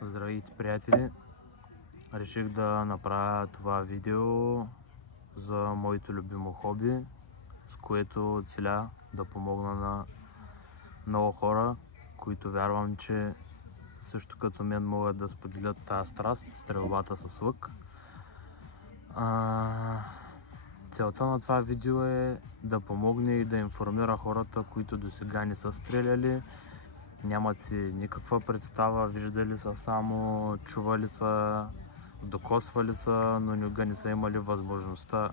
Здравейте, приятели! Реших да направя това видео за моето любимо хоби, с което целя да помогна на много хора, които вярвам, че също като мен могат да споделят тази страст, стрелбата с лък. Целта на това видео е да помогне и да информира хората, които досега не са стреляли, нямат си никаква представа, виждали са само, чували са, докосвали са, но никога не са имали възможността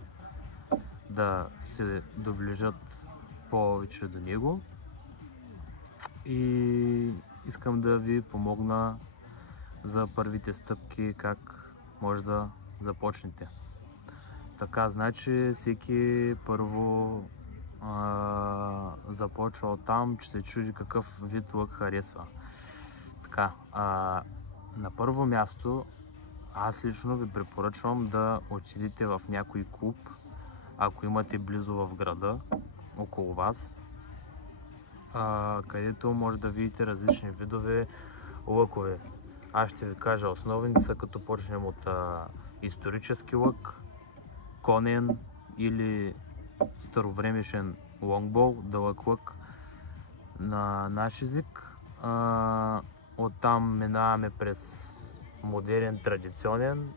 да се доближат повече до него. И искам да ви помогна за първите стъпки, как може да започнете. Така, значи всеки първо започва от там, че се чуди какъв вид лък харесва. Така, на първо място аз лично ви препоръчвам да отидете в някой клуб, ако имате близо в града, около вас, където може да видите различни видове лъкове. Аз ще ви кажа основните са, като почнем от исторически лък, конен или старовремешен лонгбол, дълъг лък на наш език. Оттам минаваме през модерен, традиционен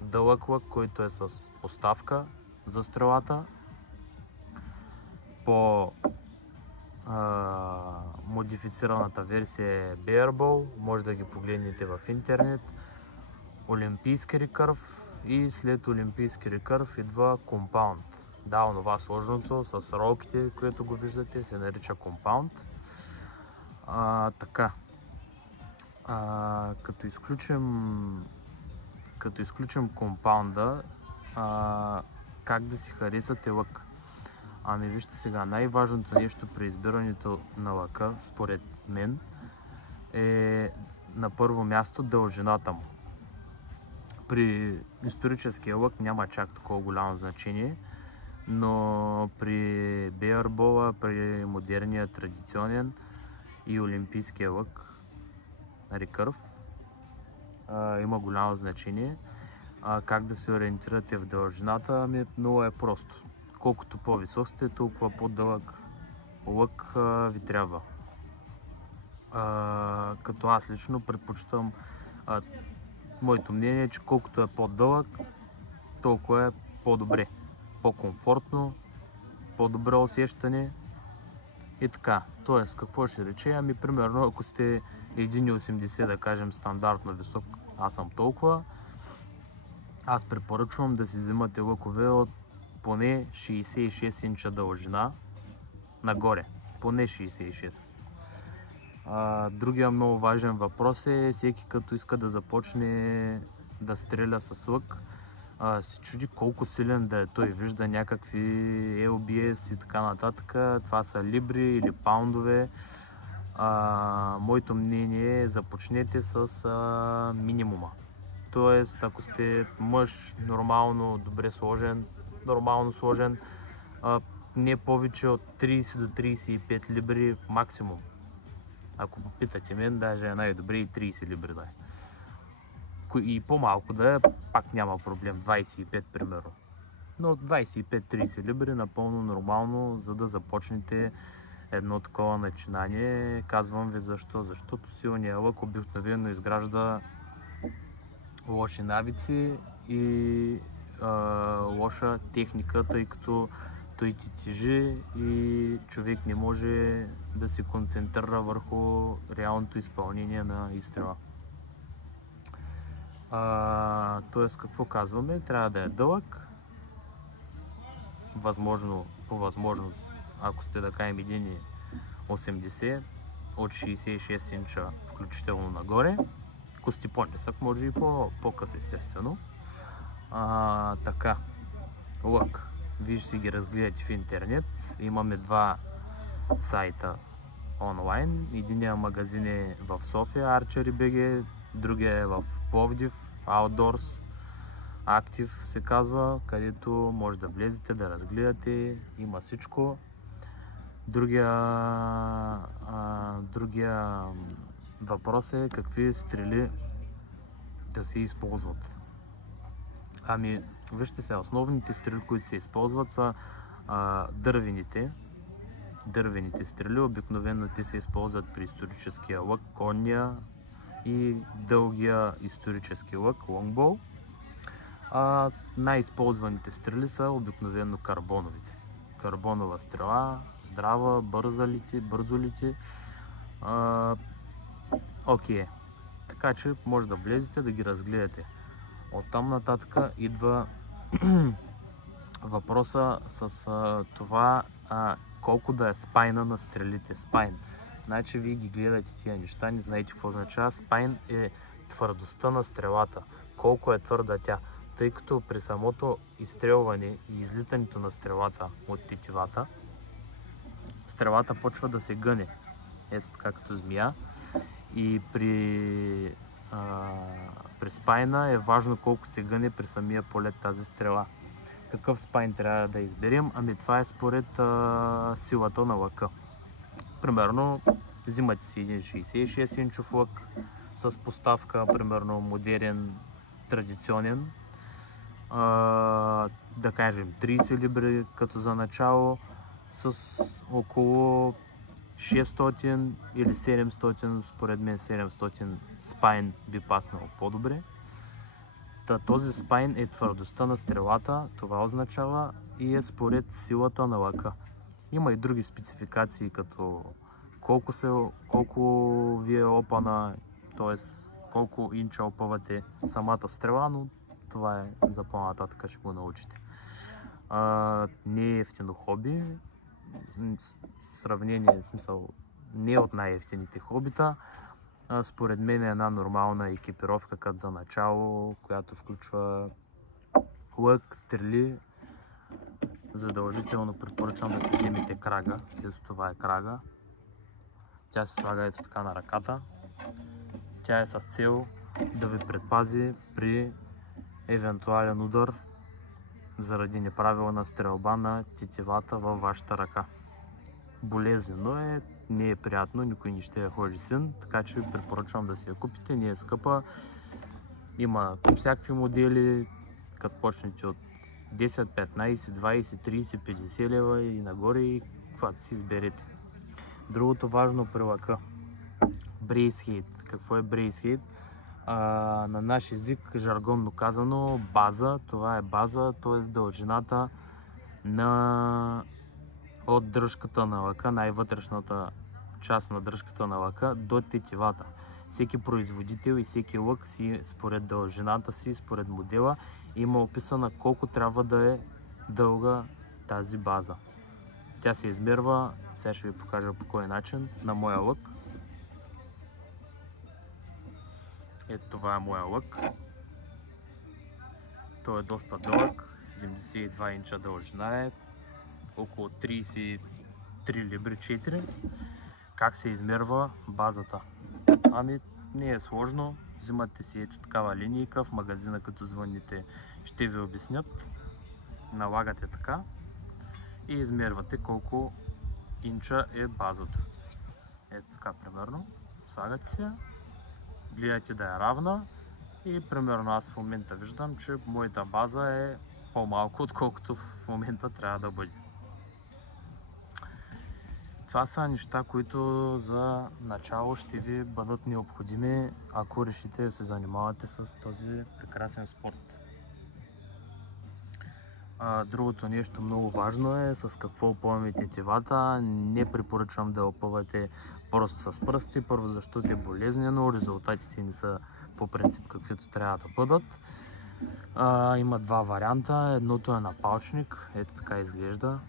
дълъг лък, който е с поставка за стрелата. По модифицираната версия е Bear Bow, може да ги погледнете в интернет. Олимпийски рекърв и след олимпийски рекърв идва компаунд. Да, онова сложното с ролките, което го виждате, се нарича компаунд. Така, като изключим компаунда, как да си харесате лък? Ами вижте сега, най-важното нещо при избирането на лъка, според мен, е на първо място дължината му. При историческия лък няма чак такова голямо значение, но при бейърбола, при модерния, традиционен и олимпийския лък, рекърв, има голямо значение. Как да се ориентирате в дължината? Ами много е просто. Колкото по-висок сте, толкова по-дълъг лък ви трябва. Като аз лично предпочитам, моето мнение е, че колкото е по-дълъг, толкова е по-добре, по-комфортно, по-добро усещане и така. Тоест, какво ще рече? Ами примерно, ако сте 1,80 да кажем стандартно висок, аз съм толкова, аз препоръчвам да си взимате лъкове от поне 66 инча дължина нагоре. Поне 66. Другия много важен въпрос е, всеки като иска да започне да стреля с лък, се чуди колко силен да е той. Вижда някакви LBS и така нататък. Това са либри или паундове. Моето мнение е, започнете с минимума. Тоест, ако сте мъж, нормално добре сложен, нормално сложен, не повече от 30 до 35 либри максимум. Ако питате мен, даже е най-добре и 30 либри да е. И по-малко да е, пак няма проблем, 25 примерно. Но 25-30 либри напълно нормално, за да започнете едно такова начинание. Казвам ви защо. Защото силният лък обикновено изгражда лоши навици и лоша техника, тъй като той ти тежи и човек не може да се концентрира върху реалното изпълнение на изстрела. Тоест, какво казваме? Трябва да е дълъг, по възможност, ако сте да кажем 1,80, от 66 инча включително нагоре. Ако сте по-нисък, може и по-къс естествено. Така, лък. Вие ще си ги разгледате в интернет. Имаме два сайта онлайн. Единият магазин е в София, Archery.bg, другия е в Пловдив, Outdoors Active се казва, където може да влезете, да разгледате, има всичко. Другия въпрос е какви стрели да се използват? Ами, вижте сега, основните стрели, които се използват са дървените стрели. Обикновено те се използват при историческия лък, конния и дългия исторически лък, лонгбол. Най-използваните стрели са обикновено карбоновите. Карбонова стрела, здрава, бързо лети. Окей. Така че може да влезете да ги разгледате. Оттам нататък идва въпроса с това колко да е спайна на стрелите. Спайн. Значи вие ги гледате тия неща, не знаете какво означава. Спайн е твърдостта на стрелата. Колко е твърда тя. Тъй като при самото изстрелване и излитането на стрелата от тетивата, стрелата почва да се гъне. Ето така като змия. И при спайна е важно колко се гъне при самия полет тази стрела. Какъв спайн трябва да изберем? Ами това е според силата на лъка. Примерно взимате си един 66 инчов лък с поставка, примерно модерен, традиционен. Да кажем 30 либри като за начало, с около 600 или 700, според мен 700 спайн би паснал по-добре. Този спайн е твърдостта на стрелата, това означава, и е според силата на лъка. Има и други спецификации, като колко ви е опана, т.е. колко инча опъвате самата стрела, но това е за по-нататък, ще го научите. Не е ефтино хоби, сравнение, в смисъл, не е от най-ефтините хобита. Според мен е една нормална екипировка като за начало, която включва лък, стрели. Задължително препоръчвам да си вземете крага. Ето това е крага. Тя се слага ето така на ръката. Тя е с цел да ви предпази при евентуален удар заради неправилна стрелба на тетивата във вашата ръка. Болезнено е, не е приятно, никой не ще я ходи син, така че ви препоръчвам да си я купите, не е скъпа. Има всякакви модели, като почнете от 10, 15, 20, 30, 50 лева и нагоре, и каквато си изберете. Другото важно при лъка. Брейсхейт. Какво е брейсхейт? На наш език, жаргонно казано, база. Това е база, т.е. дължината от дръжката на лъка, най-вътрешната част на дръжката на лъка до тетивата. Всеки производител и всеки лък си, според дължината си, според модела, има описана колко трябва да е дълга тази база. Тя се измерва, сега ще ви покажа по кой начин, на моя лък. Ето това е моя лък. Той е доста дълъг, 72 инча дължина е, около 33 либри 4. Как се измерва базата? Ами не е сложно, взимате си ето такава линейка, в магазина като звъните ще ви обяснят. Налагате така и измервате колко инча е базата. Ето така примерно, слагате се, гледате да е равна и примерно аз в момента виждам, че моята база е по-малко, отколкото в момента трябва да бъде. Това са неща, които за начало ще ви бъдат необходими, ако решите да се занимавате с този прекрасен спорт. Другото нещо много важно е с какво опъваме тетивата. Не препоръчвам да опъвате просто с пръсти, първо защото е болезнено, резултатите не са по принцип каквито трябва да бъдат. Има два варианта, едното е на палчник, ето така изглежда.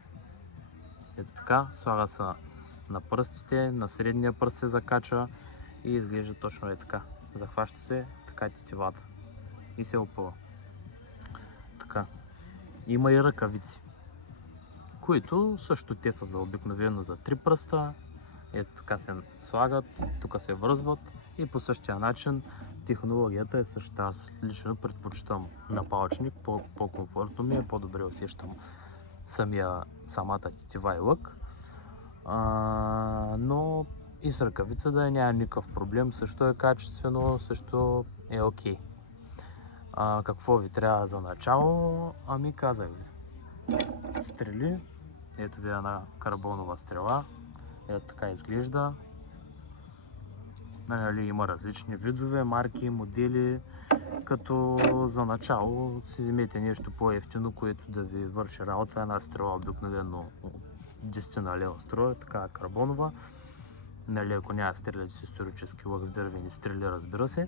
Ето така, слага се на пръстите, на средния пръст се закача и изглежда точно е така. Захваща се така тетивата и се опъва. Така. Има и ръкавици, които също те са за обикновено за 3 пръста. Ето така се слагат, тук се връзват и по същия начин технологията е същата. Аз лично предпочитам на палчник, по-комфортно ми е, по-добре усещам самата тетива и лък. Но и с ръкавица да няма никакъв проблем, също е качествено, също е окей. Какво ви трябва за начало? Ами казах ви. Стрели. Ето ви една карбонова стрела. Ето така изглежда. Нали, има различни видове, марки, модели. Като за начало си вземете нещо по-евтино, което да ви върши работа. Една стрела обикновено 10 на лева струва, така карбонова. Нали, ако няма да стреляте с исторически лък с дървени стрели, разбира се.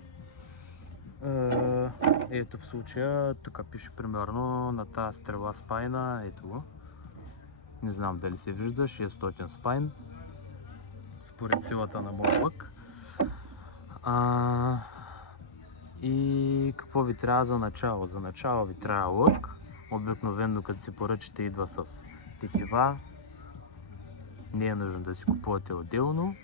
Ето в случая, тук пише примерно на тази стрела спайна, ето го. Не знам дали се вижда, 600 спайн. Според силата на моя лък. И какво ви трябва за начало? За начало ви трябва лък. Обикновено като си поръчате идва с тетива. Не е нужно да си купувате отделно.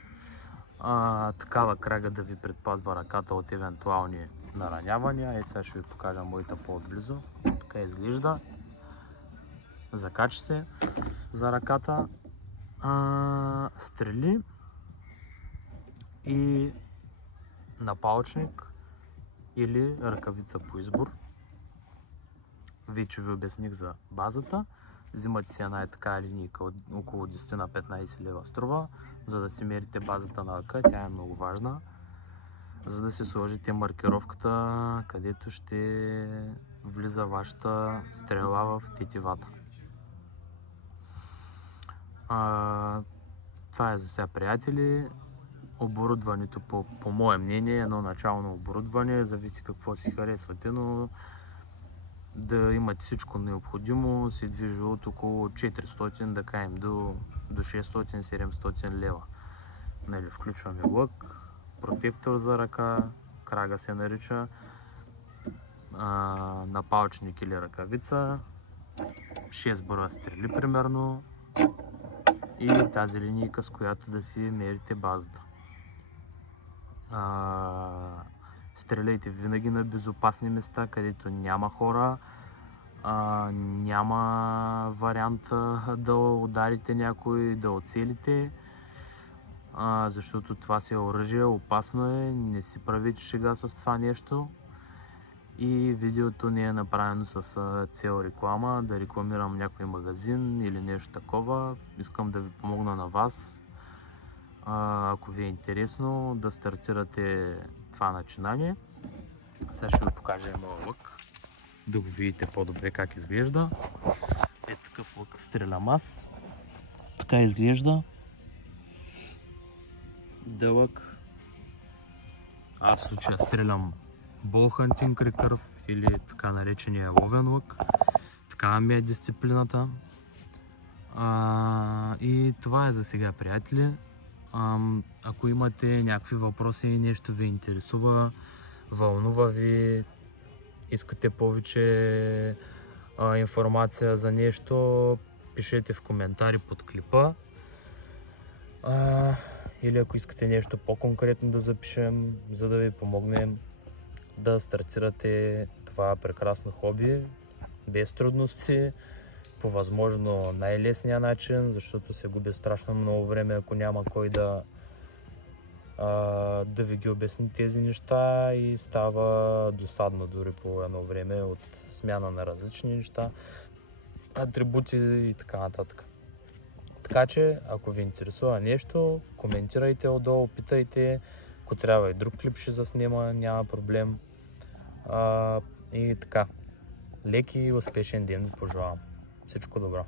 Такава крага да ви предпазва ръката от евентуални наранявания. Ето сега ще ви покажа моята по-отблизо. Така изглежда. Закачи се за ръката. Стрели и напалчник или ръкавица по избор. Вече ви обясних за базата. Взимате си една така линейка от около 10 на 15 лева струва, за да си мерите базата на лъка. Тя е много важна, за да си сложите маркировката, където ще влиза вашата стрела в тетивата. Това е за сега, приятели. Оборудването, по мое мнение, едно начално оборудване, зависи какво си харесвате, но да имате всичко необходимо се движи от около 400, да кажем, до 600-700 лева. Нали, включваме лък, протектор за ръка, крага се нарича, напалчник или ръкавица, 6 броя стрели примерно и тази линейка, с която да си мерите базата. Стреляйте винаги на безопасни места, където няма хора, няма вариант да ударите някой, да оцелите, защото това си е оръжие, опасно е, не си правите шега с това нещо. И видеото не е направено с цел реклама, да рекламирам някой магазин или нещо такова. Искам да ви помогна на вас, ако ви е интересно да стартирате това начинание. Сега ще ви покажа моя лък, да го видите по-добре как изглежда. Е, такъв лък стрелям аз. Така изглежда. Дълъг. Аз в случая стрелям Bullhunting Recurve или така наречения ловен лък. Такава ми е дисциплината. И това е за сега, приятели. Ако имате някакви въпроси и нещо ви интересува, вълнува ви, искате повече информация за нещо, пишете в коментари под клипа. Или ако искате нещо по-конкретно да запишем, за да ви помогнем да стартирате това прекрасно хобби без трудности, по възможно най-лесния начин, защото се губи страшно много време, ако няма кой да ви ги обясни тези неща и става досадно дори по едно време от смяна на различни неща, атрибути и така нататък. Така че, ако ви интересува нещо, коментирайте отдолу, питайте, ако трябва и друг клип ще заснема, няма проблем. И така, лек и успешен ден ви пожелавам. Всичко добро!